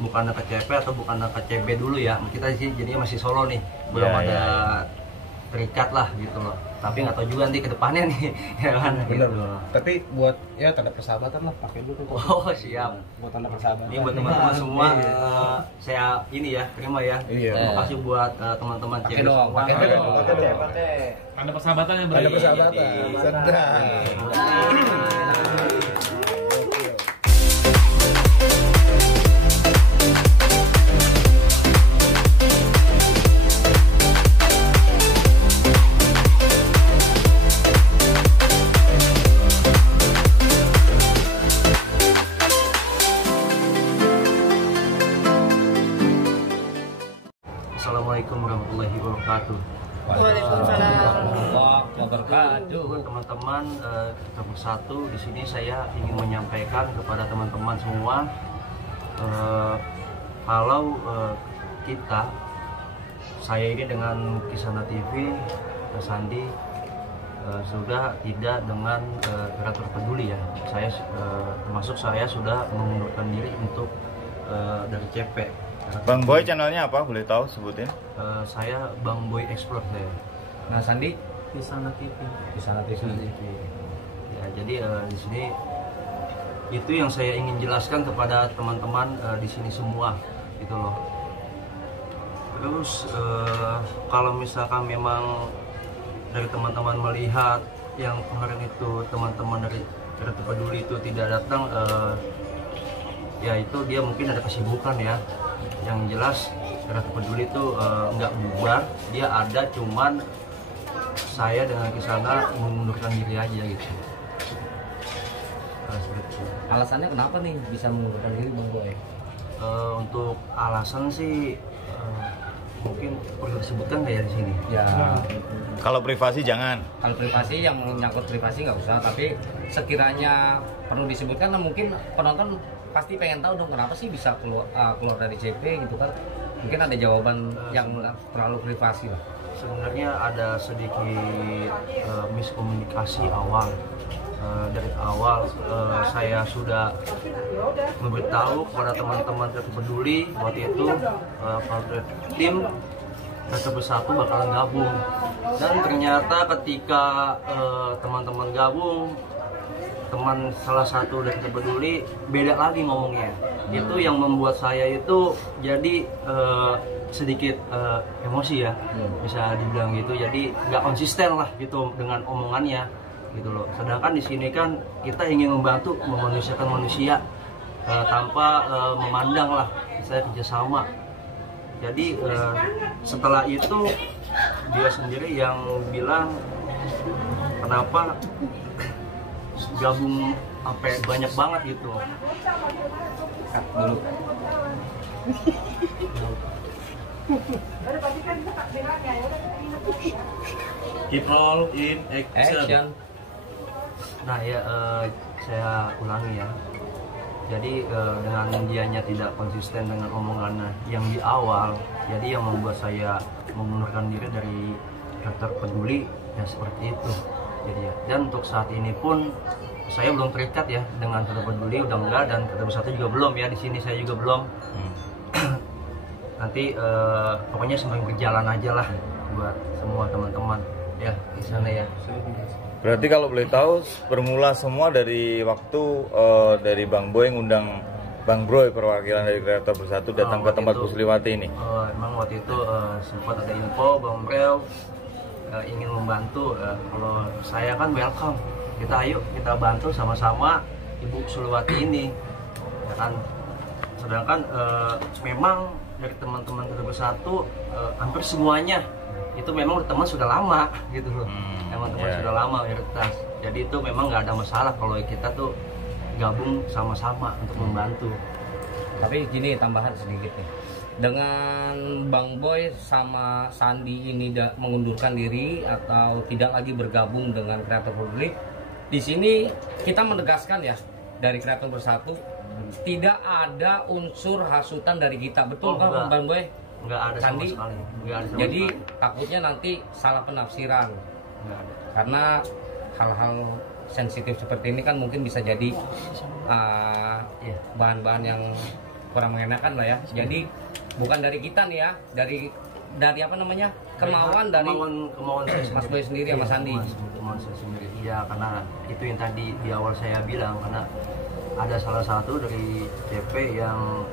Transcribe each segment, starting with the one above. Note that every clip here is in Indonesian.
bukan ke CP atau bukan ke CB dulu ya. Kita sih jadinya masih solo nih, belum ada terikat lah gitu loh. Tapi nggak tahu juga nanti ke depannya nih, ya kan? Bener. Gitu. Tapi buat ya tanda persahabatan lah, pakai dulu. Oh siap. Buat tanda persahabatan. Ini buat teman-teman semua, saya ini ya terima ya. Iya. Terima kasih buat teman-teman Pakai CB dong, semua. pakai dong. Pakai. Tanda persahabatan yang Tanda persahabatan. Sedang. Assalamualaikum warahmatullahi wabarakatuh. Waalaikumsalam warahmatullahi wabarakatuh. Buat teman-teman kita bersatu di sini, saya ingin menyampaikan kepada teman-teman semua kalau saya ini dengan Kisana TV, Sandi sudah tidak dengan Kreator Peduli ya. Saya termasuk saya sudah mengundurkan diri untuk dari CP. Bang Boy channelnya apa? Boleh tahu sebutin? Saya Bang Boy Explore saya. Nah, Sandi Kisana TV. Kisana TV. Ya, jadi di sini itu yang saya ingin jelaskan kepada teman-teman di sini semua, gitu loh. Terus kalau misalkan memang dari teman-teman melihat yang kemarin itu teman-teman dari Kreator Peduli itu tidak datang, ya itu dia mungkin ada kesibukan ya. Yang jelas Kreator Peduli itu nggak bubar, dia ada, cuman saya dengan Kisana mengundurkan diri aja gitu. Alasannya kenapa nih bisa mengundurkan diri, Bang Boy? Untuk alasan sih mungkin perlu disebutkan kayak di sini. Ya. Kalau privasi jangan. Kalau privasi, yang menyangkut privasi nggak usah, tapi sekiranya perlu disebutkan, mungkin penonton pasti pengen tahu dong kenapa sih bisa keluar dari CP gitu kan. Mungkin ada jawaban yang terlalu privasi lah. Sebenarnya ada sedikit miskomunikasi awal. Dari awal saya sudah memberitahu kepada teman-teman Kreator Peduli waktu itu kalau tim Kreator Bersatu bakalan gabung, dan ternyata ketika teman-teman gabung, teman salah satu dari Kreator Peduli beda lagi ngomongnya. Itu yang membuat saya itu jadi sedikit emosi ya, bisa dibilang gitu. Jadi nggak konsisten lah gitu dengan omongannya gitu loh. Sedangkan di sini kan kita ingin membantu memanusiakan manusia tanpa memandang lah, saya kerjasama. Jadi setelah itu dia sendiri yang bilang kenapa gabung sampai banyak banget gitu. Cut dulu. Keep roll in action. Nah ya, saya ulangi ya. Jadi dengan dianya tidak konsisten dengan omongannya yang di awal, jadi yang membuat saya mengundurkan diri dari Kreator Peduli ya seperti itu. Jadi ya, dan untuk saat ini pun saya belum terikat ya dengan Kreator Peduli, udah enggak, dan Kreator Bersatu juga belum ya, di sini saya juga belum. Nanti pokoknya sembari berjalan aja lah buat semua teman-teman ya di sana ya. Berarti kalau boleh tahu bermula semua dari waktu dari Bang Boy ngundang Bang Broy perwakilan dari Kreator Bersatu datang ke tempat Bu Sliwati ini. Emang waktu itu sempat ada info Bang Brel ingin membantu. Kalau saya kan welcome, ayo kita bantu sama-sama Ibu Sliwati ini ya kan. Sedangkan memang dari teman-teman Kreator Bersatu hampir semuanya itu memang teman sudah lama gitu loh. Teman-teman sudah lama mayoritas. Jadi itu memang nggak ada masalah kalau kita tuh gabung sama-sama untuk membantu. Tapi gini, tambahan sedikit nih. Dengan Bang Boy sama Sandi ini mengundurkan diri atau tidak lagi bergabung dengan Kreator Peduli, di sini kita menegaskan ya dari Kreator Bersatu tidak ada unsur hasutan dari kita, betul kan Bang Boy? Nggak ada sama Sandi? sekali. Nggak ada sama Jadi sekali. takutnya nanti salah penafsiran. Nggak ada. Karena hal-hal sensitif seperti ini kan mungkin bisa jadi bahan-bahan yang kurang mengenakan lah ya. Jadi bukan dari kita nih ya, dari apa namanya, kemauan dari kemauan saya Mas Boy sendiri sama Sandi. Kemauan saya sendiri. Iya, karena itu yang tadi di awal saya bilang, karena ada salah satu dari CP yang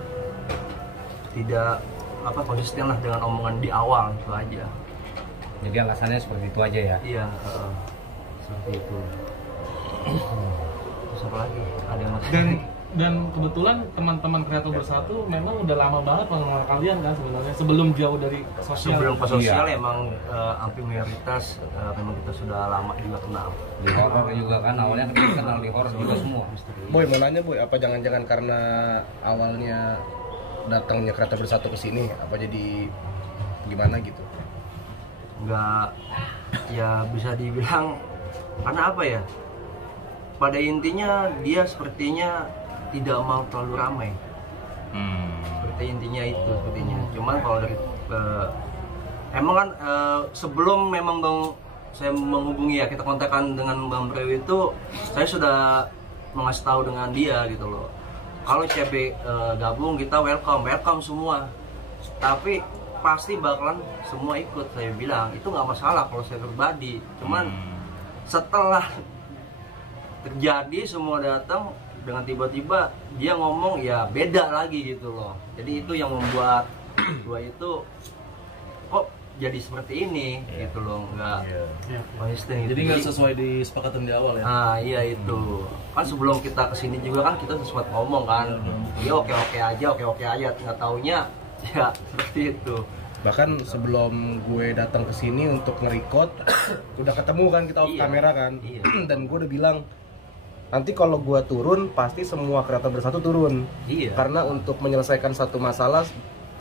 tidak konsisten lah dengan omongan di awal, itu aja. Jadi alasannya seperti itu aja ya. Iya, seperti itu. Terus apa lagi? Ada yang mau Dan kebetulan teman-teman Kreator Bersatu memang udah lama banget mengenal kalian kan sebenarnya, sebelum jauh dari sosial. sebelum ke sosial Iya. emang hampir mayoritas memang kita sudah lama juga kenal. Di horor juga kan, awalnya kita kenal di horor juga semua. Boy, mau nanya Boy, apa jangan-jangan karena awalnya datangnya Kreator Bersatu ke sini, apa jadi gimana gitu? Nggak, ya bisa dibilang karena apa ya, pada intinya dia sepertinya tidak mau terlalu ramai. Seperti intinya itu sepertinya. Cuman kalau dari emang kan sebelum memang saya menghubungi ya, kita kontakkan dengan Bang Brewi itu, saya sudah mengasih tahu dengan dia gitu loh, kalau CP gabung kita welcome semua, tapi pasti bakalan semua ikut. Saya bilang itu nggak masalah kalau saya pribadi. Cuman setelah terjadi semua datang dengan tiba-tiba dia ngomong ya beda lagi gitu loh. Jadi itu yang membuat gua itu kok jadi seperti ini gitu loh, nggak konsisten gitu. Jadi nggak sesuai disepakatan di awal ya? Ah iya itu kan, sebelum kita kesini juga kan kita sempat ngomong kan, dia oke aja, nggak taunya ya seperti itu. Bahkan sebelum gue datang ke sini untuk nge-record, udah ketemu kan kita off Iya. kamera kan. Iya. Dan gue udah bilang, nanti kalau gue turun pasti semua Kreator Bersatu turun. Iya. Karena untuk menyelesaikan satu masalah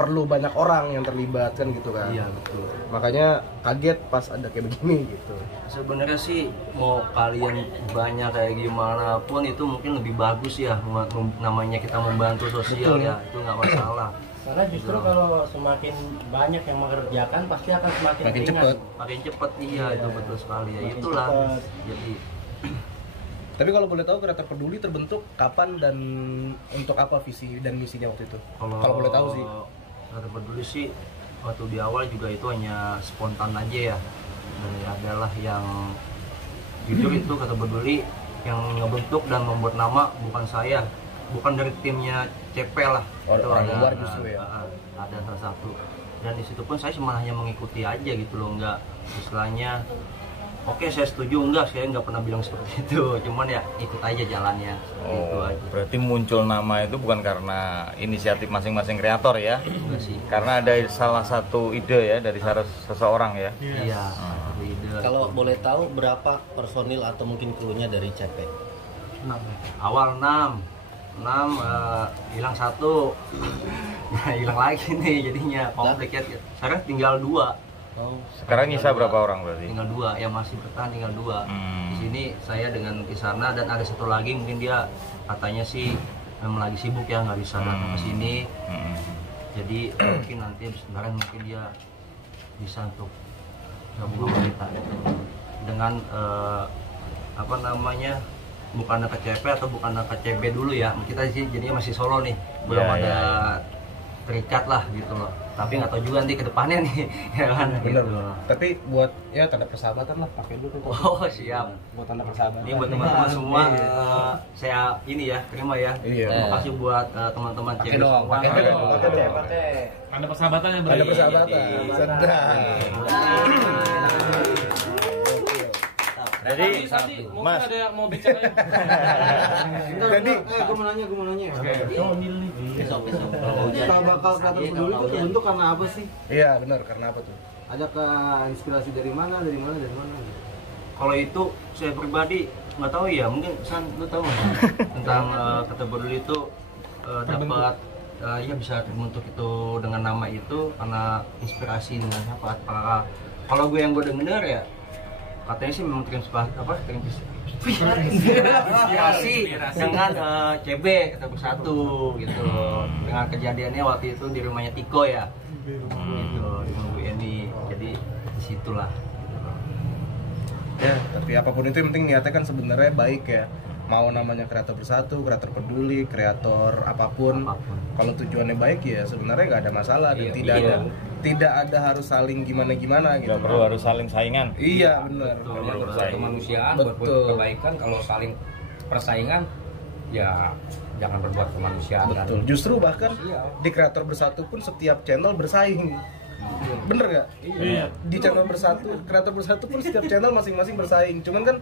perlu banyak orang yang terlibat kan gitu kan. Iya betul. Makanya kaget pas ada kayak begini gitu. Sebenarnya sih mau kalian banyak kayak gimana pun itu mungkin lebih bagus ya, namanya kita membantu sosial. Betul. Ya itu nggak masalah. Karena justru kalau semakin banyak yang mengerjakan pasti akan semakin Makin ringan. cepet. Makin cepet, iya itu betul sekali ya, Makin itulah cepet. jadi Tapi kalau boleh tahu Kreator Peduli terbentuk kapan dan untuk apa visi dan misinya waktu itu? Kalau boleh tahu sih. Kreator Peduli sih waktu di awal juga itu hanya spontan aja ya, dan adalah yang jujur itu Kreator Peduli yang ngebentuk dan membuat nama bukan saya, bukan dari timnya CP lah. Itu Orang ada, luar justru ya. ada salah satu, dan di situ pun saya cuma hanya mengikuti aja gitu loh, nggak istilahnya oke saya setuju, enggak, saya nggak pernah bilang seperti itu, cuman ya ikut aja jalannya gitu aja. Berarti muncul nama itu bukan karena inisiatif masing-masing kreator ya? Enggak sih. Karena ada salah satu ide ya dari seseorang ya? Iya, satu ide. Kalau boleh tahu berapa personil atau mungkin krunya dari CP? Awal 6 hilang 1 nah hilang lagi nih jadinya komplek ya. Sekarang tinggal 2. Sekarang nyisa berapa orang berarti? Tinggal 2 yang masih bertahan, tinggal 2. Hmm. Di sini saya dengan Kisana, dan ada satu lagi mungkin dia katanya sih memang lagi sibuk ya, nggak bisa datang ke sini. Jadi mungkin nanti sebenarnya mungkin dia bisa untuk gabung sama kita dengan apa namanya, bukan ke CP atau bukan ke CB dulu ya, kita sih jadinya masih solo nih, belum Ya, ada ya. terikat lah gitu loh, tapi nggak tahu juga nanti ke depannya nih ya kan. Bener. Gitu. Tapi buat ya tanda persahabatan lah, pakai dulu. Oh siap, Buat tanda persahabatan. ini buat teman-teman semua saya ini ya terima ya. Iya. Terima kasih buat teman-teman Pakai CB dong, semua. pakai dong. Pakai. Tanda persahabatan yang Tanda berarti. persahabatan. Sedang. Jadi Sandi, mungkin Mas. ada yang mau bicara. Jadi gue mau nanya. Besok. Kita bakal Kreator Peduli itu terbentuk karena apa sih? iya benar, karena apa tuh? Ada ke inspirasi dari mana? Kalau itu saya pribadi nggak tahu ya, mungkin San lu tahu nggak tentang kata peduli itu dapat ya bisa terbentuk itu dengan nama itu karena inspirasi dengan apa? Kalau gue yang gue denger ya katanya sih memang terinspirasi dengan CB kita bersatu gitu, dengan kejadiannya waktu itu di rumahnya Tiko ya, gitu di rumah Bu Eni, jadi disitulah. Ya, tapi apapun itu yang penting niatnya kan sebenarnya baik ya. mau namanya kreator bersatu, kreator peduli, kreator apapun. Kalau tujuannya baik ya sebenarnya nggak ada masalah dan tidak ada harus saling gimana gitu. Nggak perlu harus saling saingan. Iya benar. Buat kemanusiaan, buat Betul. kebaikan. Kalau saling persaingan, ya jangan berbuat kemanusiaan. Betul. Justru bahkan di kreator bersatu pun setiap channel bersaing. Bener nggak? Iya. Di channel bersatu, kreator bersatu pun setiap channel masing-masing bersaing. Cuman kan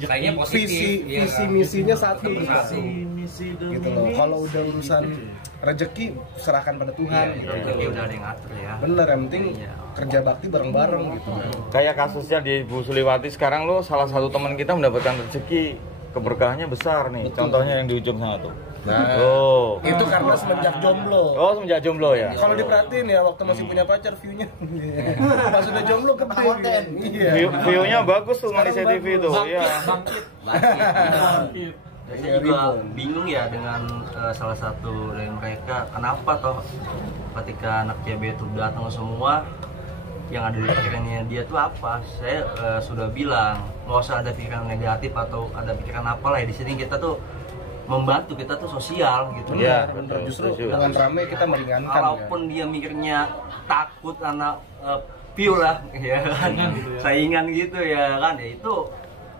Saingnya positif. visi misinya satu Misi gitu loh. Kalau udah urusan rezeki serahkan pada Tuhan gitu. Rezeki udah ada yang ngatur ya. Bener, yang penting kerja bakti bareng-bareng gitu. Kayak kasusnya di Bu Suliwati sekarang lo salah satu teman kita mendapatkan rezeki, keberkahannya besar nih. Contohnya yang di ujung sana tuh. Nah, Oh. itu karena semenjak jomblo. Oh, semenjak jomblo ya. Kalau diperhatiin ya waktu masih punya pacar view-nya. Pas udah jomblo gede. Iya. View-nya bagus tuh Malaysia TV itu. Iya. Saya juga bingung ya dengan salah satu dari mereka, kenapa toh ketika anak CB itu datang semua yang ada di pikirannya dia tuh apa? Saya sudah bilang nggak usah ada pikiran negatif atau ada pikiran apa lah ya. Di sini kita tuh membantu, kita tuh sosial gitu. Iya, Bener, betul. justru Setuju. dengan rame kita meringankan. Kalaupun dia mikirnya takut karena view lah, ya kan, saingan gitu ya kan, ya itu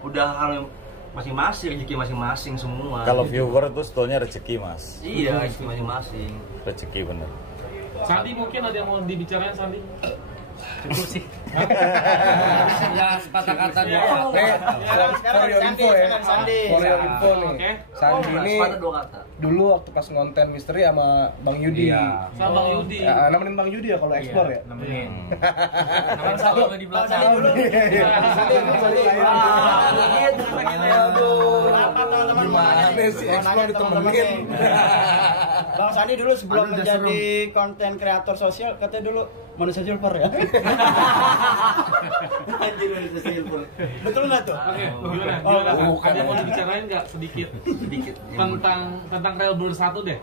udah hal masing-masing, rezeki masing-masing semua. Kalau viewer tuh sebetulnya rezeki, Mas. Iya, rezeki masing-masing. Rezeki bener. Sandi mungkin ada yang mau dibicarain Sandi? Cukup sih. Ya sepatah kata dua. For your info ya. For your info nih. Oke. Sandi ini Sepatah dua kata. dulu waktu pas ngonten misteri sama Bang Yudi. Iya. Sama Bang Yudi. Nemenin Bang Yudi ya kalau explore ya. Namanya selalu di belakang. Gimana sih explore ditemenin? Bang Sandi dulu sebelum menjadi konten kreator sosial katanya dulu manusia silver ya. Anjir manusia silver. Betul nggak tuh? Oke, gimana? bukan. Ada yang mau dibicarain nggak sedikit tentang Real Bersatu deh?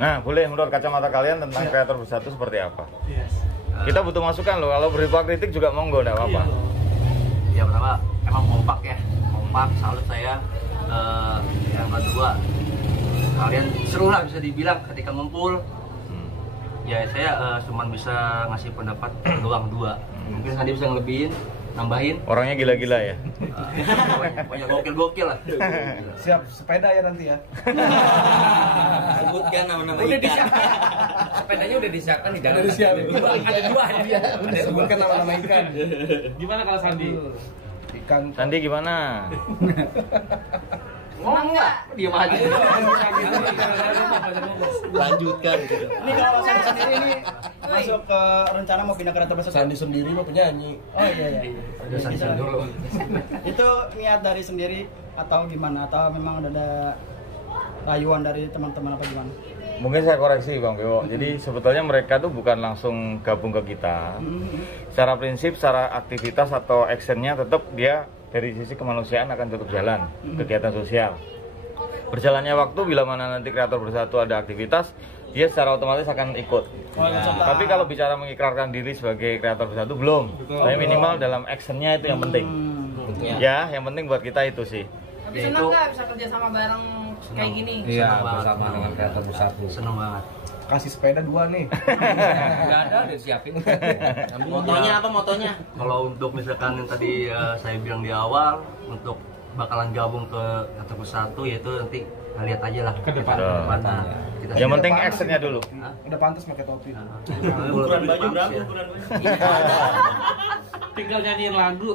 Nah, boleh menurut kacamata kalian tentang kreator bersatu seperti apa? Yes. Kita butuh masukan loh. Kalau berupa kritik juga monggo, enggak apa-apa. Ya pertama emang kompak ya, kompak, salut saya. Yang kedua, kalian seru lah bisa dibilang ketika ngumpul. Ya saya cuman bisa ngasih pendapat doang dua. Mungkin Sandi bisa ngelebihin, nambahin. Orangnya gila-gila ya. Banyak gokil-gokil lah. Siap sepeda ya nanti ya. Sebutkan nama-nama ikan. Sepedanya udah disiapkan di dalam. Udah disiapin. Ada dua ya. Sebutkan nama-nama ikan. Gimana kalau Sandi? Ikan. Sandi gimana? Ngomong nggak? Diam aja. Lanjutkan gitu. Ini kalau Sandi sendiri ini masuk ke rencana mau pindah kreator bersatu. Sandi sendiri mah penyanyi. Oh iya. Ada Sandi dulu. Itu niat dari sendiri atau gimana? Atau memang ada rayuan dari teman-teman apa gimana? Mungkin saya koreksi Bang Bewo. Jadi sebetulnya mereka tuh bukan langsung gabung ke kita. Secara prinsip, secara aktivitas atau actionnya tetap dia dari sisi kemanusiaan akan tetap jalan kegiatan sosial. Berjalannya waktu bila mana nanti kreator bersatu ada aktivitas, dia secara otomatis akan ikut. Tapi kalau bicara mengikrarkan diri sebagai kreator bersatu belum. Tapi minimal dalam actionnya itu yang penting. Ya, yang penting buat kita itu sih. Tapi senang nggak bisa kerja sama bareng kayak gini? Iya, Senang banget. bersama dengan kreator bersatu. Seneng banget. Kasih sepeda 2 nih. Enggak ada udah siapin. Motonya apa motonya? Kalau untuk misalkan yang tadi saya bilang di awal, untuk bakalan gabung ke kreator bersatu, yaitu nanti kita lihat aja lah Ke depan. Nah, kita Yang penting actionnya dulu. Udah pantas pakai topi. Ukuran baju berapa? Ukuran baju. Tinggal nyanyiin lagu.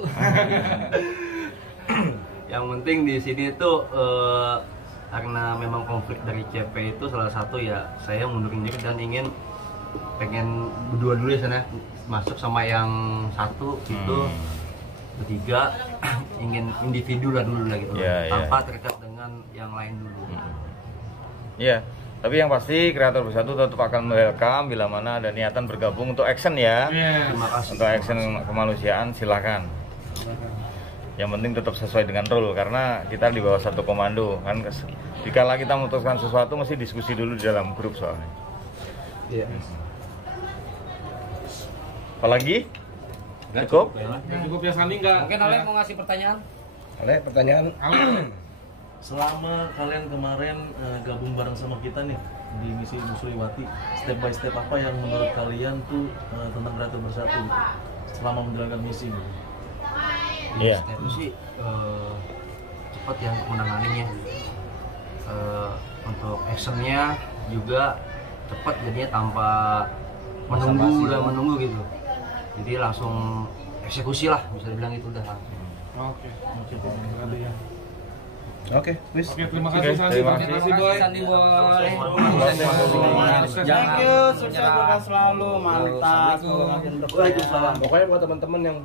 Yang penting di sini tuh karena memang konflik dari CP itu salah satu ya saya mundurin diri dan pengen berdua dulu ya sana masuk sama yang satu gitu. Ketiga ingin individu lah dulu lah gitu tanpa terikat dengan yang lain dulu. Iya. Tapi yang pasti kreator bersatu tetap akan welcome bila mana ada niatan bergabung untuk action ya. Terima kasih. Untuk action kemanusiaan silakan. Yang penting tetap sesuai dengan role karena kita di bawah satu komando kan. Dikala kita memutuskan sesuatu mesti diskusi dulu di dalam grup soalnya. Iya. Apalagi? Cukup? Cukup ya Sandi nggak? Mungkin Ale mau ngasih pertanyaan? Ale pertanyaan. selama kalian kemarin gabung bareng sama kita nih di misi Musliwati, step by step apa yang menurut kalian tuh tentang Kreator Bersatu gitu, selama menjalankan misi gitu? Iya. Itu sih cepat ya menanganinya. Untuk actionnya juga cepat jadinya tanpa menunggu gitu. Jadi langsung eksekusi lah, bisa dibilang itu udah langsung. Oke, berarti ya. Oke, wis. Oke, terima kasih Sandi. terima Terima kasih. kasih Boy. Sandi Boy. Thank you, sukses sukses selalu, mantap. Waalaikumsalam. Pokoknya buat teman-teman yang